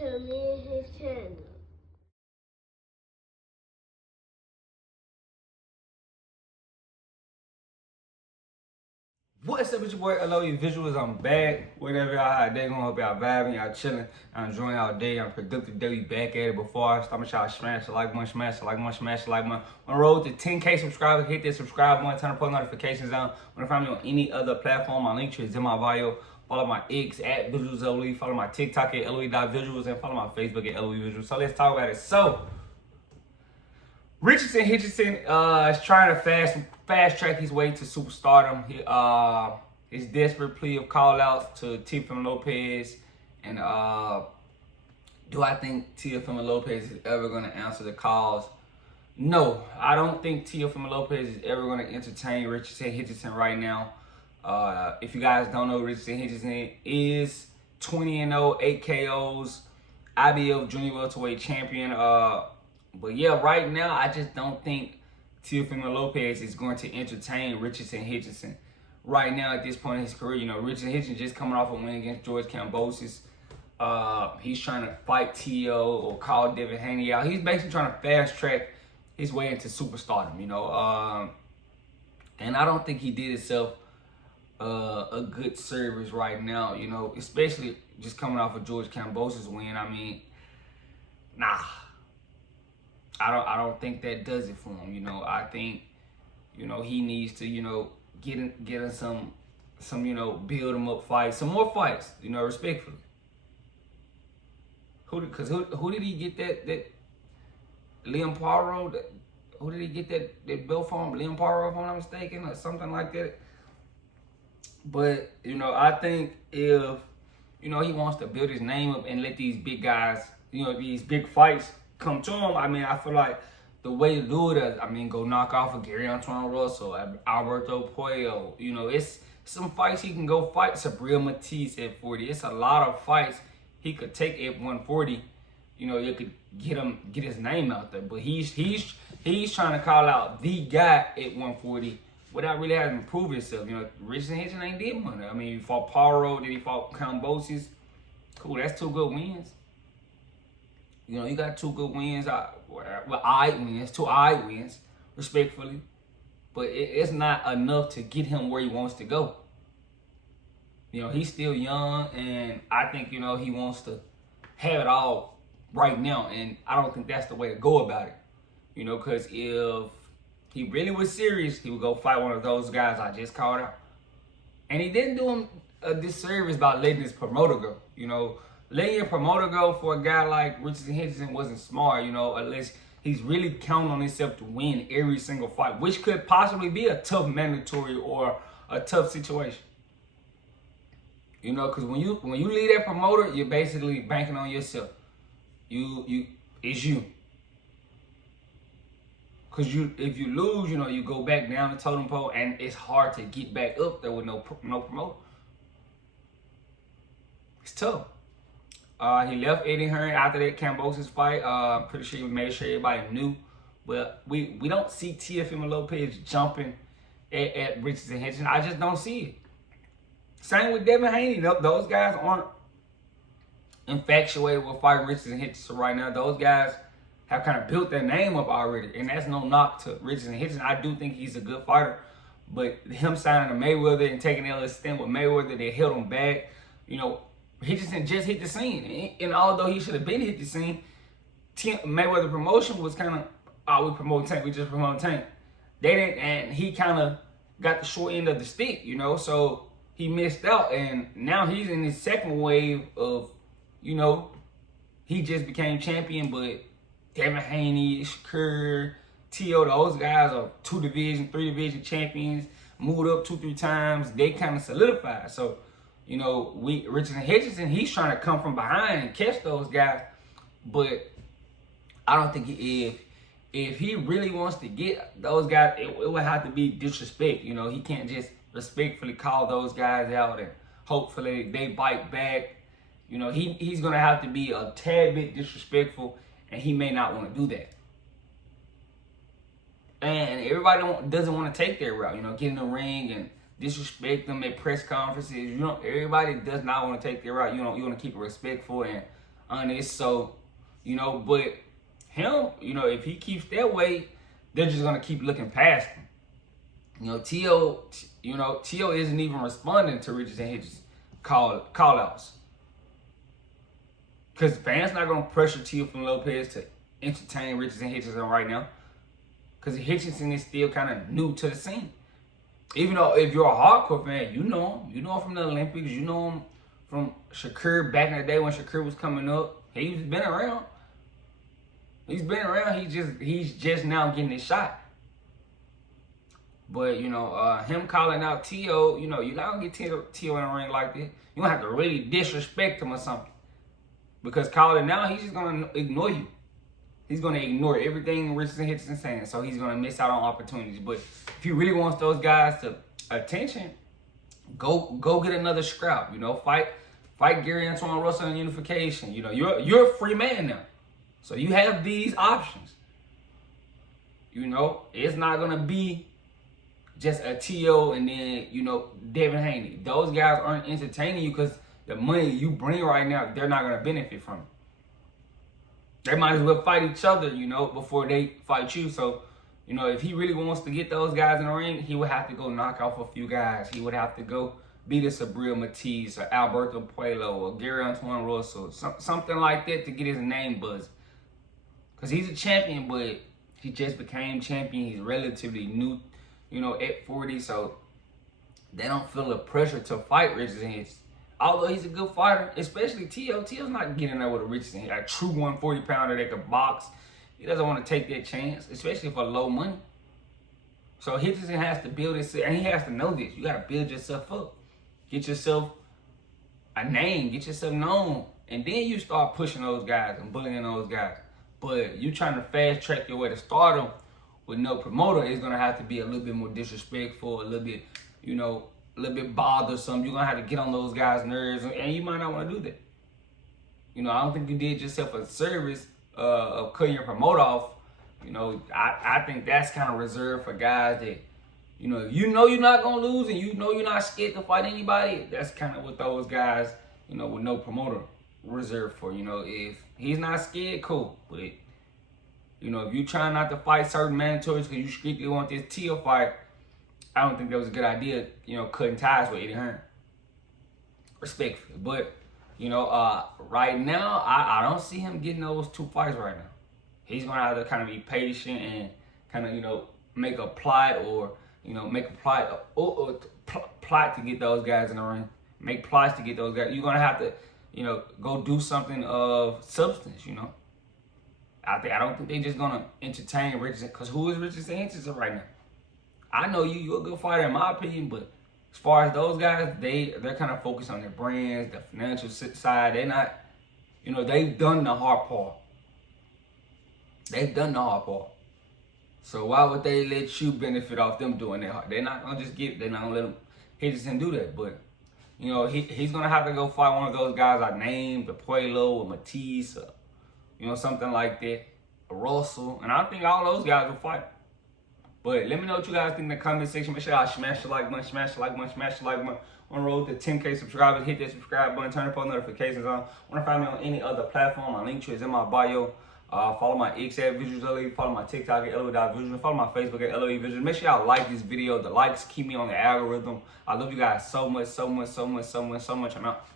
to me and his channel. What's up with your boy? I love you visuals. I'm back. Whatever y'all had day going, hope y'all vibing, y'all chilling. I'm enjoying y'all day. I'm productive day. We back at it. Before I start, y'all smash the like button, smash the like button, smash the like button. On the road to 10K subscribers, hit that subscribe button, turn the post notifications on. When you find me on any other platform, my link tree is in my bio. Follow my X at visualsLOE. Follow my TikTok at LOE.visuals and follow my Facebook at LOE visuals. So let's talk about it. So Hitchins is trying to fast track his way to superstardom. His desperate plea of call outs to Teofimo Lopez. And do I think Teofimo Lopez is ever going to answer the calls? No, I don't think Teofimo Lopez is ever going to entertain Hitchins right now. If you guys don't know, Hitchins is 20-0, 8 KOs, IBF Junior Welterweight champion. But yeah, right now, I just don't think Teofimo Lopez is going to entertain Hitchins right now at this point in his career. You know, Richardson Hitchins just coming off a win against George Kambosos. He's trying to fight Teo or call Devin Haney out. He's basically trying to fast track his way into superstardom, you know. And I don't think he did himself a good service right now, you know, especially just coming off of George Kambosos' win. I mean, nah. I don't think that does it for him. You know, I think, you know, he needs to, you know, get in some you know, build him up fights, some more fights, you know, respectfully. Who did he get that Liam Poirot? Who did he get that belt from? Liam Poirot, if I'm not mistaken, or something like that. But you know, I think if, you know, he wants to build his name up and let these big guys, you know, these big fights come to him, I mean, I feel like the way to do it is, I mean, go knock off a Gary Antoine Russell, Alberto Puello. You know, it's some fights he can go fight. Sabrina Matisse at 40. It's a lot of fights he could take at 140. You know, you could get his name out there. But he's trying to call out the guy at 140 without really having to prove himself. You know, Richardson Hitchins ain't did one. I mean, he fought Poirot, then he fought Kambosos. Cool, that's 2 good wins. You know, you got 2 good wins, two eye wins, respectfully. But it's not enough to get him where he wants to go. You know, he's still young, and I think, you know, he wants to have it all right now. And I don't think that's the way to go about it. You know, because if he really was serious, he would go fight one of those guys I just called out. And he didn't do him a disservice by letting his promoter go, you know. Letting your promoter go for a guy like Richardson Hitchins wasn't smart, you know, unless he's really counting on himself to win every single fight, which could possibly be a tough mandatory or a tough situation. You know, because when you leave that promoter, you're basically banking on yourself. It's you. Because if you lose, you know, you go back down the totem pole, and it's hard to get back up there with no promoter. It's tough. He left Eddie Hearn after that Kambosos fight. Pretty sure he made sure everybody knew. But we don't see Teofimo Lopez jumping at Richardson Hitchins. I just don't see it. Same with Devin Haney. Those guys aren't infatuated with fighting Richardson Hitchins right now. Those guys have kind of built their name up already. And that's no knock to Richardson Hitchins. I do think he's a good fighter. But him signing to Mayweather and taking that little stint with Mayweather, they held him back. You know, Hitchins just hit the scene, and although he should have been hit the scene, Mayweather promotion was kind of, we promote Tank, we just promote Tank. They didn't, and he kind of got the short end of the stick, you know, so he missed out, and now he's in his second wave of, you know, he just became champion, but Devin Haney, Shakur, Teo, those guys are 2 division, 3 division champions, moved up 2-3 times, they kind of solidified, so. You know, Richardson Hitchins, he's trying to come from behind and catch those guys. But I don't think if he really wants to get those guys, it would have to be disrespect. You know, he can't just respectfully call those guys out and hopefully they bite back. You know, he's going to have to be a tad bit disrespectful, and he may not want to do that. And everybody doesn't want to take that route, you know, get in the ring and disrespect them at press conferences. You know, everybody does not want to take their route. You want to keep it respectful and honest. So, you know, but him, you know, if he keeps that way, they're just gonna keep looking past him. You know, Tio isn't even responding to Richardson Hitchins call outs. Because fans not gonna pressure Teofimo Lopez to entertain Richardson Hitchins right now. Because Hitchison is still kind of new to the scene. Even though if you're a hardcore fan, you know him. You know him from the Olympics. You know him from Shakur back in the day when Shakur was coming up. He's been around. He's been around. He's just now getting his shot. But, you know, him calling out Tio, you know, you're not going to get Tio in a ring like this. You're going to have to really disrespect him or something. Because calling now, he's just going to ignore you. He's going to ignore everything Richardson Hitchins saying, so he's going to miss out on opportunities. But if he really wants those guys to attention, go get another scrap. You know, fight Gary Antoine Russell in unification. You know, you're a free man now, so you have these options. You know, it's not going to be just a T.O. and then, you know, Devin Haney. Those guys aren't entertaining you because the money you bring right now, they're not going to benefit from it. They might as well fight each other, you know, before they fight you. So, you know, if he really wants to get those guys in the ring, he would have to go knock off a few guys. He would have to go beat a Sabril Matisse or Alberto Puello or Gary Antoine Russell, something like that to get his name buzzed. Because he's a champion, but he just became champion. He's relatively new, you know, at 40. So they don't feel the pressure to fight Richardson Hitchins. Although he's a good fighter, especially Tio. Tio's not getting there with a Richardson, a true 140-pounder that can box. He doesn't want to take that chance, especially for low money. So Hitchison has to build himself, and he has to know this. You got to build yourself up. Get yourself a name. Get yourself known. And then you start pushing those guys and bullying those guys. But you trying to fast track your way to stardom with no promoter is going to have to be a little bit more disrespectful, a little bit, you know, a little bit bothersome. You're going to have to get on those guys' nerves, and you might not want to do that. You know, I don't think you did yourself a service of cutting your promoter off. You know, I think that's kind of reserved for guys that, you know, if you know you're not going to lose and you know you're not scared to fight anybody, that's kind of what those guys, you know, with no promoter reserved for. You know, if he's not scared, cool. But, you know, if you try not to fight certain mandatories because you strictly want this Tio fight, I don't think that was a good idea, you know, cutting ties with Eddie Hearn. Respectfully. But, you know, right now, I don't see him getting those two fights right now. He's going to have to kind of be patient and kind of, you know, make a plot or, you know, make a plot to get those guys in the ring. Make plots to get those guys. You're going to have to, you know, go do something of substance, you know. I don't think they're just going to entertain Richardson. Because who is Richardson Hitchins right now? I know you're a good fighter in my opinion, but as far as those guys, they're kind of focused on their brands, the financial side. They're not, you know, they've done the hard part. They've done the hard part. So why would they let you benefit off them doing that hard? They're not gonna they're not gonna let Hitchison do that. But, you know, he's gonna have to go fight one of those guys I named, the Puello or Matisse, or, you know, something like that, a Russell, and I think all those guys will fight. But let me know what you guys think in the comment section. Make sure y'all smash the like button, smash the like button, smash the like button. On the road to 10K subscribers, hit that subscribe button, turn the post notifications on. Want to find me on any other platform? My link tree is in my bio. Follow my X at Visuals LOE. Follow my TikTok at LOE.Visuals. Follow my Facebook at LOE Visuals. Make sure y'all like this video. The likes keep me on the algorithm. I love you guys so much, so much, so much, so much, so much. I'm out.